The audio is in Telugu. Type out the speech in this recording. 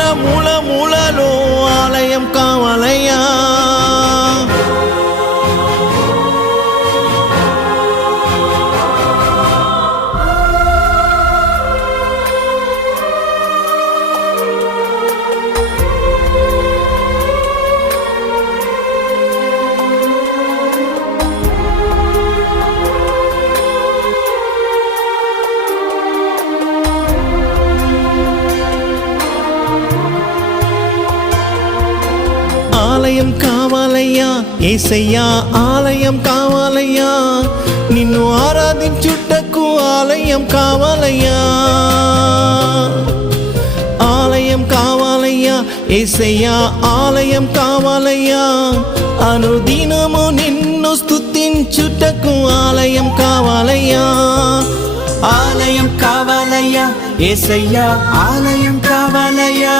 మూల మూలలో ఆలయం కావాలయ్యా. ఆలయం కావాలయ్యా యేసయ్యా, ఆలయం కావాలయ్యా, నిన్ను ఆరాధించుటకు ఆలయం కావాలయ్యా. ఆలయం కావాలయ్యా యేసయ్యా, ఆలయం కావాలయ్యా, అనుదినము నిన్ను స్తుతించుటకు ఆలయం కావాలయ్యా. ఆలయం కావాలయ్యా యేసయ్యా, ఆలయం కావాలయ్యా.